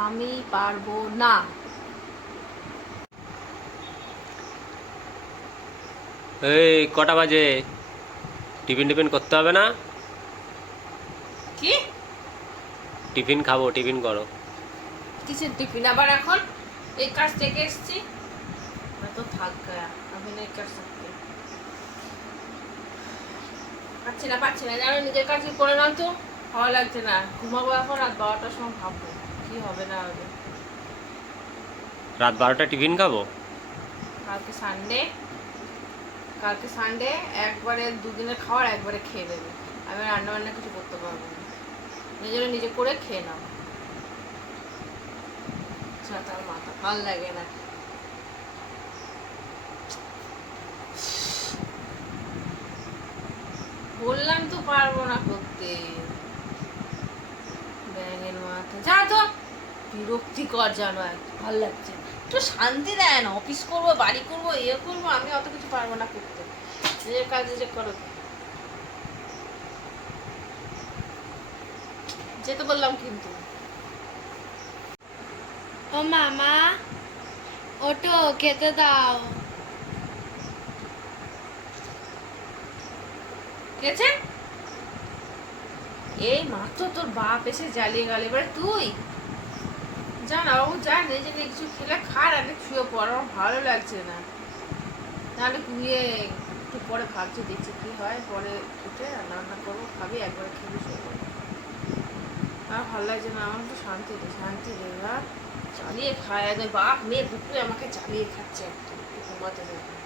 আমি পারবো না। এই কটা বাজে? টিফিন টিফিন করতে হবে না? কি টিফিন খাবো, টিফিন করো। কিসের টিফিন আবার এখন? এই কাজ থেকে এসছি, তো থাক গয়া। আমি না এই কাজ থাকতে পাচ্ছি না জানো, নিজের কাজ করে নাও তো। ভালো লাগছে না, ঘুমাবো এখন রাত 12টার সময়, ভাববো কি হবে না হবে। রাত 12টা টিফিন খাবো? কালকে সানডে, কালকে সানডে একবারে দুদিনের খাওয়ার একবারে খেয়ে দেবে। আমি রান্না বান্না কিছু করতে পারবো না, নিজেরা নিজে করে খেয়ে নাও। তার মাথা ভাল লাগে না। বললাম তো পারবো না করতে। ব্যাঙের মাথা, যা তো বিরক্তিকর জানো, ভাল লাগছে না। একটু শান্তি দেয় না, অফিস করবো, বাড়ি করবো, ইয়ে করবো, আমি অত কিছু পারবো না করতে। নিজের কাজ নিজে করো। যেতে বললাম কিন্তু। ও মামা, ওটো খেতে দাও। গেছে এই মাত্র তোর বাপ এসে জ্বালিয়ে গেল, এবারে তুই যা না বাবু, যা নিজে নিয়ে কিছু খেলে খা, আগে শুয়ে পড়, আমার ভালো লাগছে না। তাহলে ঘুমিয়ে একটু পরে ভাবছি, দেখছি কি হয়, পরে উঠে রান্না বান্না করবো, খাবি, একবারে খেবি, শুয়ে পড়বি। আমার ভালো লাগছে না, আমার তো শান্তি দে, শান্তি দে। চালিয়ে খায়, বাপ মেয়ে দুটোই আমাকে চালিয়ে খাচ্ছে, একটু ঘুমাতে দেবে।